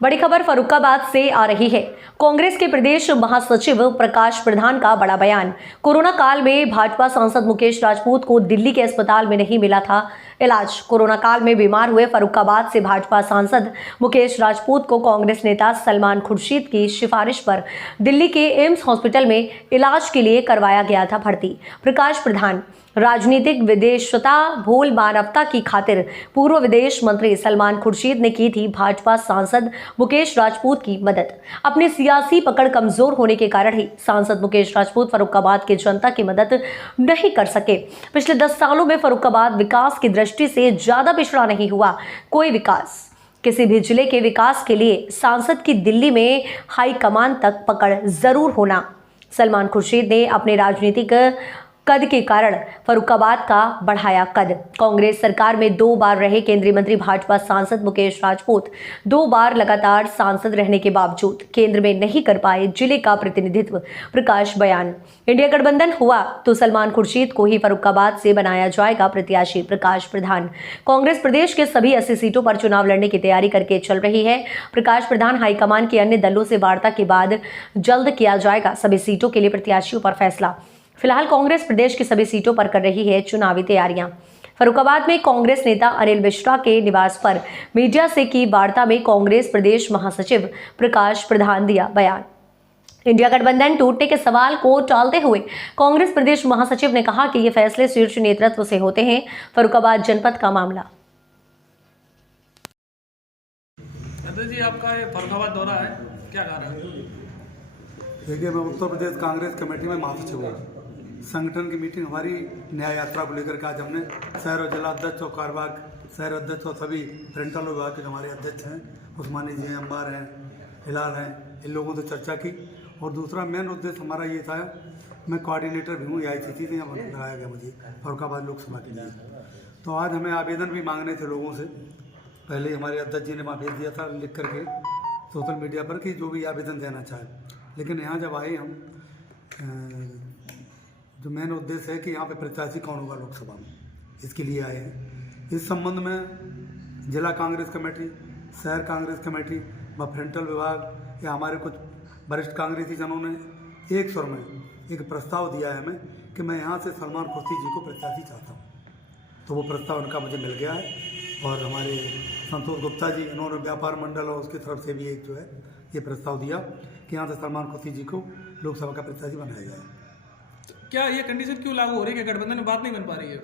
बड़ी खबर फर्रुखाबाद से आ रही है। कांग्रेस के प्रदेश महासचिव प्रकाश प्रधान का बड़ा बयान। कोरोना काल में भाजपा सांसद मुकेश राजपूत को दिल्ली के अस्पताल में नहीं मिला था इलाज। कोरोना काल में बीमार हुए फर्रुखाबाद से भाजपा सांसद मुकेश राजपूत को कांग्रेस नेता सलमान खुर्शीद की सिफारिश पर दिल्ली के एम्स हॉस्पिटल में इलाज के लिए करवाया गया था भर्ती। प्रकाश प्रधान राजनीतिक विदेशता भूल मानवता की खातिर पूर्व विदेश मंत्री सलमान खुर्शीद ने की थी भाजपा सांसद मुकेश राजपूत की मदद। अपनी सियासी पकड़ कमजोर होने के कारण ही सांसद मुकेश राजपूत फर्रुखाबाद की जनता की मदद नहीं कर सके। पिछले 10 सालों में फर्रुखाबाद विकास की दृष्टि से ज्यादा पिछड़ा नहीं हुआ कोई विकास। किसी भी जिले के विकास के लिए सांसद की दिल्ली में हाईकमान तक पकड़ जरूर होना। सलमान खुर्शीद ने अपने राजनीतिक कद के कारण फर्रुखाबाद का बढ़ाया कद। कांग्रेस सरकार में 2 बार रहे केंद्रीय मंत्री भाजपा सांसद मुकेश राजपूत 2 बार लगातार सांसद रहने के बावजूद केंद्र में नहीं कर पाए जिले का प्रतिनिधित्व। प्रकाश बयान। इंडिया गठबंधन हुआ तो सलमान खुर्शीद को ही फर्रुखाबाद से बनाया जाएगा प्रत्याशी। प्रकाश प्रधान। कांग्रेस प्रदेश के सभी 80 सीटों पर चुनाव लड़ने की तैयारी करके चल रही है। प्रकाश प्रधान हाईकमान के अन्य दलों से वार्ता के बाद जल्द किया जाएगा सभी सीटों के लिए प्रत्याशियों पर फैसला। फिलहाल कांग्रेस प्रदेश की सभी सीटों पर कर रही है चुनावी तैयारियां। फर्रुखाबाद में कांग्रेस नेता अनिल मिश्रा के निवास पर मीडिया से की वार्ता में कांग्रेस प्रदेश महासचिव प्रकाश प्रधान दिया बयान। इंडिया गठबंधन टूटने के सवाल को टालते हुए कांग्रेस प्रदेश महासचिव ने कहा कि ये फैसले शीर्ष नेतृत्व से होते हैं। फर्रुखाबाद जनपद का मामला। जी आपका ये फर्रुखाबाद दौरा है, क्या कारण है? देखिए, मैं उत्तर प्रदेश कांग्रेस कमेटी में महासचिव हूँ। संगठन की मीटिंग हमारी न्याय यात्रा को लेकर के आज हमने शहर और जिला अध्यक्ष और कार्यवाहक शहर अध्यक्ष और सभी फ्रंटल विभाग के हमारे अध्यक्ष हैं, उस्मानी जी हैं, अम्बार हैं, हिलाल हैं, इन लोगों से चर्चा की। और दूसरा मेन उद्देश्य हमारा ये था, मैं कोऑर्डिनेटर भी हूँ AICC से, यहाँ लगाया गया मुझे फर्रुखाबाद लोकसभा के लिए। तो आज हमें आवेदन भी मांगने थे लोगों से। पहले हमारे अध्यक्ष जी ने वहाँ भेज दिया था लिख करके सोशल मीडिया पर कि जो भी आवेदन देना चाहे। लेकिन यहाँ जब आए हम, जो मेन उद्देश्य है कि यहाँ पे प्रत्याशी कौन होगा लोकसभा में, इसके लिए आए हैं। इस संबंध में जिला कांग्रेस कमेटी, शहर कांग्रेस कमेटी व फ्रंटल विभाग या हमारे कुछ वरिष्ठ कांग्रेसी जनों ने एक स्वर में एक प्रस्ताव दिया है हमें कि मैं यहाँ से सलमान खुर्शीद जी को प्रत्याशी चाहता हूँ। तो वो प्रस्ताव उनका मुझे मिल गया है। और हमारे संतोष गुप्ता जी, इन्होंने व्यापार मंडल और उसकी तरफ से भी एक जो है ये प्रस्ताव दिया कि यहाँ से सलमान खुर्शीद जी को लोकसभा का प्रत्याशी बनाया जाए। क्या ये कंडीशन क्यों लागू हो रही है कि गठबंधन में बात नहीं बन पा रही है?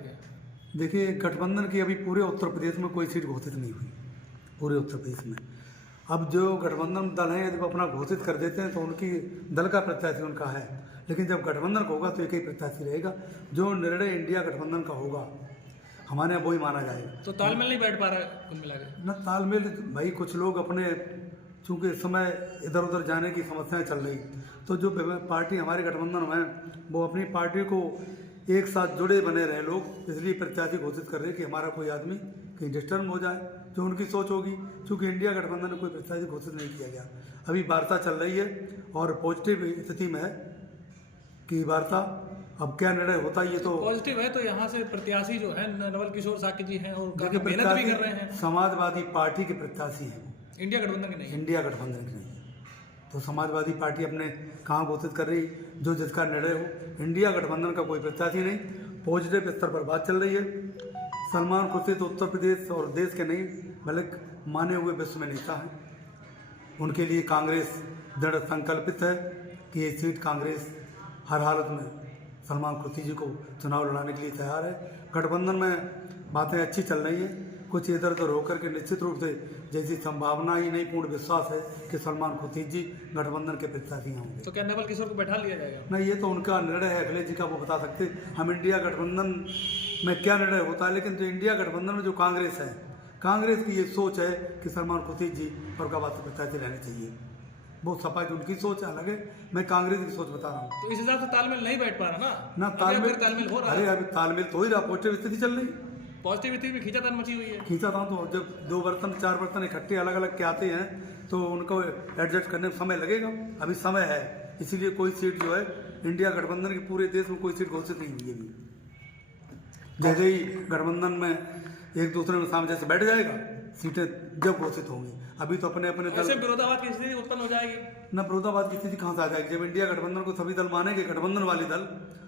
देखिए, गठबंधन की अभी पूरे उत्तर प्रदेश में कोई सीट घोषित नहीं हुई, पूरे उत्तर प्रदेश में। अब जो गठबंधन दल हैं यदि वो अपना घोषित कर देते हैं तो उनकी दल का प्रत्याशी उनका है, लेकिन जब गठबंधन का होगा तो एक ही प्रत्याशी रहेगा। जो निर्णय इंडिया गठबंधन का होगा हमारे यहाँ वही माना जाएगा। तो तालमेल नहीं बैठ पा रहा है कुल मिला के? न तालमेल, भाई कुछ लोग अपने चूँकि इस समय इधर उधर जाने की समस्याएं चल रही, तो जो पार्टी हमारे गठबंधन में वो अपनी पार्टी को एक साथ जुड़े बने रहे लोग, इसलिए प्रत्याशी घोषित कर रहे हैं कि हमारा कोई आदमी कहीं डिस्टर्ब हो जाए, जो उनकी सोच होगी। चूँकि इंडिया गठबंधन में कोई प्रत्याशी घोषित नहीं किया गया, अभी वार्ता चल रही है और पॉजिटिव स्थिति में है कि वार्ता। अब क्या निर्णय होता है ये तो पॉजिटिव है। तो यहाँ से प्रत्याशी जो है नवल किशोर साकी जी हैं और काफी मेहनत भी कर रहे हैं। समाजवादी पार्टी के प्रत्याशी हैं, इंडिया गठबंधन के नहीं। इंडिया गठबंधन की नहीं। तो समाजवादी पार्टी अपने कहाँ घोषित कर रही, जो जिसका निर्णय हो। इंडिया गठबंधन का कोई प्रत्याशी नहीं। पॉजिटिव स्तर पर बात चल रही है। सलमान खुर्शीद उत्तर प्रदेश और देश के नहीं बल्कि माने हुए विश्व में नेता हैं। उनके लिए कांग्रेस दृढ़ संकल्पित है कि ये सीट कांग्रेस हर हालत में सलमान खुर्शीद जी को चुनाव लड़ाने के लिए तैयार है। गठबंधन में बातें अच्छी चल रही हैं, कुछ इधर उधर होकर के निश्चित रूप से जैसी संभावना ही नहीं, पूर्ण विश्वास है कि सलमान खुर्शीद जी गठबंधन के प्रत्याशी होंगे। तो क्या नवल किशोर को बैठा लिया जाएगा? नहीं, ये तो उनका निर्णय है, अखिलेश जी का, वो बता सकते। हम इंडिया गठबंधन में क्या निर्णय होता है, लेकिन जो इंडिया गठबंधन में जो कांग्रेस है, कांग्रेस की ये सोच है कि सलमान खुर्शीद जी फर्रुखाबाद से प्रत्याशी रहने चाहिए। वो सपा की उनकी सोच अलग है, मैं कांग्रेस की सोच बता रहा हूँ। तो इस हिसाब से तालमेल नहीं बैठ पा रहा ना तालमेल हो रहा है। अरे अभी तालमेल तो ही रहा, पॉजिटिव स्थिति चल रही। पॉजिटिव स्थिति में खींचातान मची हुई है। खींचातान तो जब 2 बर्तन 4 बर्तन इकट्ठे अलग अलग के आते हैं तो उनको एडजस्ट करने में समय लगेगा। अभी समय है, इसीलिए कोई सीट जो है इंडिया गठबंधन की पूरे देश में कोई सीट घोषित नहीं हुई अभी। जैसे ही गठबंधन में एक दूसरे में सामने से बैठ जाएगा, सीटें जब घोषित होंगी अभी तो अपने अपने ऐसे दल विरोधाभास की स्थिति उत्पन्न हो जाएगी। न विरोधावाद की स्थिति कहाँ से आ जाएगी? जब इंडिया गठबंधन को सभी दल मानेंगे, गठबंधन वाले दल,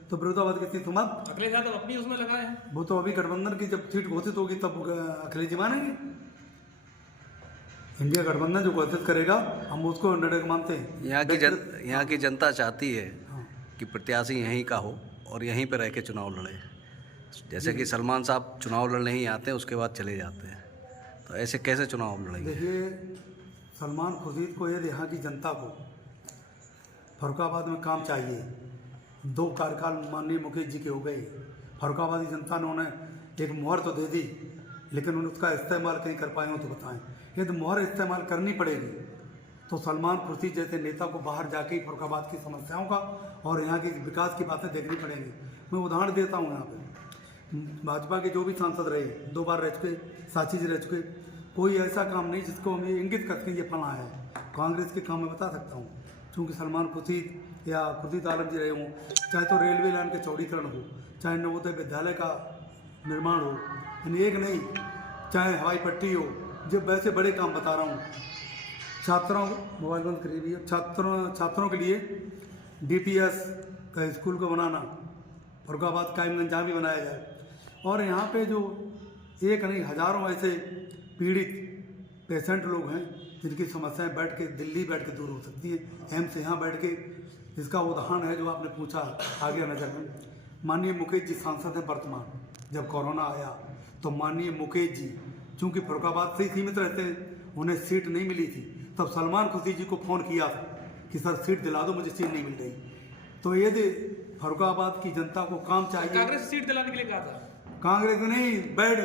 तो विरोधावाद की स्थिति तो मत। अखिलेश यादव अपनी उसमें लगाए हैं। वो तो अभी गठबंधन की जब सीट घोषित होगी तब अखिलेश जी मानेंगे। इंडिया गठबंधन जो घोषित करेगा हम उसको निर्णय मानते हैं। यहाँ की जनता चाहती है कि प्रत्याशी यहीं का हो और यहीं पर रह के चुनाव लड़े। जैसे कि सलमान साहब चुनाव लड़ने ही आते हैं, उसके बाद चले जाते हैं, तो ऐसे कैसे चुनाव लड़ेंगे? देखिए, सलमान खुर्शीद को यदि यहाँ की जनता को फर्रुखाबाद में काम चाहिए, 2 कार्यकाल माननीय मुकेश जी के हो गए, फर्रुखाबादी जनता ने उन्हें एक मुहर तो दे दी, लेकिन उन्हें उसका इस्तेमाल कहीं कर पाए हो तो बताएं। यदि मुहर इस्तेमाल करनी पड़ेगी तो सलमान खुर्शीद जैसे नेता को बाहर जाके ही फर्रुखाबाद की समस्याओं का और यहाँ की विकास की बातें देखनी पड़ेंगी। मैं उदाहरण देता हूँ, यहाँ पे भाजपा के जो भी सांसद रहे, 2 बार रह चुके, साची जी रह चुके, कोई ऐसा काम नहीं जिसको हम ये इंगित करके ये फला है। कांग्रेस के काम मैं बता सकता हूँ, क्योंकि सलमान खुर्शीद या खुर्शीद आलम जी रहे हों, चाहे तो रेलवे लाइन के चौड़ीकरण हो, चाहे नवोदय विद्यालय का निर्माण हो, यानी एक नहीं, चाहे हवाई पट्टी हो, जब वैसे बड़े काम बता रहा हूँ। छात्रों, मोबाइल बंद करीबी है, छात्रों के लिए DPS का स्कूल को बनाना, फर्रुखाबाद कायमगंज जहाँ भी बनाया जाए। और यहाँ पे जो एक नहीं हज़ारों ऐसे पीड़ित पेशेंट लोग हैं जिनकी समस्याएं बैठ के दिल्ली बैठ के दूर हो सकती हैं, एम्स यहाँ बैठ के। इसका उदाहरण है जो आपने पूछा, आ गया नजर में। माननीय मुकेश जी सांसद हैं वर्तमान। जब कोरोना आया तो माननीय मुकेश जी चूँकि फर्रुखाबाद से ही सीमित रहते हैं, उन्हें सीट नहीं मिली थी, तब सलमान खुर्शीद जी को फ़ोन किया था कि सर सीट दिला दो, मुझे सीट नहीं मिल रही। तो यदि फर्रुखाबाद की जनता को काम चाहिए, कांग्रेस सीट दिलाने के लिए कहा था। कांग्रेस में नहीं, बेड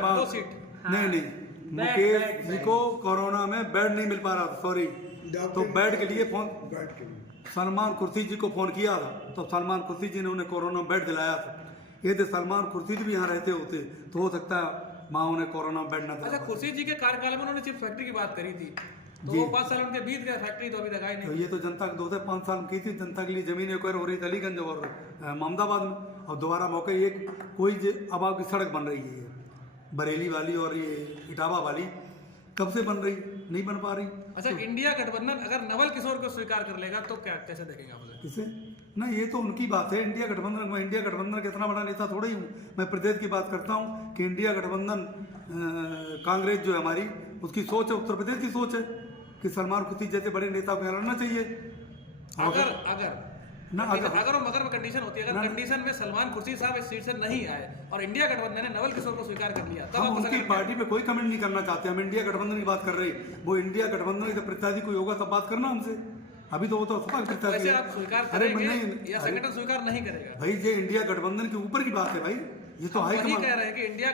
दो सीट। नहीं, मुकेश जी को कोरोना में बेड नहीं मिल पा रहा था, सॉरी, तो बेड के लिए फोन सलमान खुर्शीद जी को फोन किया था, तो सलमान खुर्शीद जी ने उन्हें कोरोना बेड दिलाया था। यदि सलमान खुर्शीद भी यहाँ रहते होते तो हो सकता है माँ उन्हें कोरोना बेड न दिला। अच्छा, खुर्शीद जी के कार्यकाल में उन्होंने चिप्स फैक्ट्री की बात करी थी, तो जी। वो 5 साल उनके बीत गए, फैक्ट्री तो अभी तक आई तो नहीं। ये तो जनता को 2 से 5 साल में की थी, जनता के लिए जमीन एक्वायर हो रही थी अलीगंज और मोहम्मदाबाद में, और दोबारा मौके एक अब आपकी सड़क बन रही है, बरेली वाली और ये इटावा वाली, कब से बन रही, नहीं बन पा रही। अच्छा, इंडिया गठबंधन अगर नवल किशोर को स्वीकार कर लेगा तो क्या, कैसे देखेंगे आप उसे? किसे? ना, ये तो उनकी बात है। इंडिया गठबंधन, मैं इंडिया गठबंधन का इतना बड़ा नेता थोड़ा ही हूँ। मैं प्रदेश की बात करता हूँ कि इंडिया गठबंधन कांग्रेस जो है हमारी, उसकी सोच है, उत्तर प्रदेश की सोच है कि सलमान खुर्शीद जैसे बड़े नेता को लड़ना चाहिए। अगर मगर में कंडीशन होती है, अगर कंडीशन में सलमान खुर्शीद साहब इस सीट से नहीं आए और इंडिया गठबंधन ने नवल किशोर को स्वीकार कर लिया, तब हम आप उनकी पार्टी पे कोई कमेंट नहीं करना चाहते। हम इंडिया गठबंधन की बात कर रहे हैं। वो इंडिया गठबंधन का प्रत्याशी कोई होगा तब बात करना हमसे। अभी तो वो तो सपा प्रत्याशी वैसे है। आप स्वीकार अरे करेंगे या संगठन स्वीकार नहीं करेगा? भाई, ये इंडिया गठबंधन के ऊपर की बात है भाई। ये तो वही कह रहे हैं कि इंडिया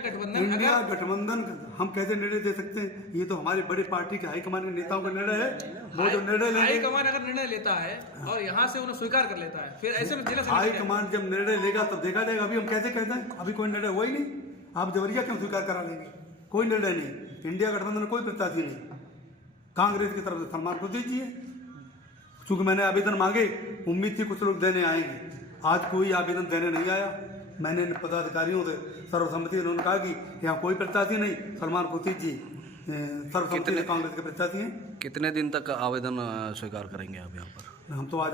गठबंधन हम कैसे निर्णय दे सकते हैं? ये तो हमारी बड़ी पार्टी के हाईकमान के नेताओं का निर्णय है। वो जो निर्णय लेंगे, हाईकमान अगर निर्णय लेता है और यहाँ से उन्हें स्वीकार कर लेता है, फिर ऐसे में जिला हाईकमान जब निर्णय लेगा तब देखा जाएगा। अभी हम कैसे कहते हैं? अभी कोई निर्णय हुआ ही नहीं। आप जबरिया क्यों स्वीकार करा लेंगे? कोई निर्णय नहीं। इंडिया गठबंधन में कोई प्रत्याशी नहीं। कांग्रेस की तरफ से सलमान को दीजिए, चूंकि मैंने आवेदन मांगे, उम्मीद थी कुछ लोग देने आएंगे। आज कोई आवेदन देने नहीं आया। मैंने पदाधिकारियों से सर्वसम्मति, उन्होंने कहा कि यहाँ कोई प्रत्याशी नहीं, सलमान खुर्शीद जी सर्वसम्मति से कांग्रेस के प्रत्याशी हैं। कितने दिन तक आवेदन स्वीकार करेंगे आप यहाँ पर? हम तो आज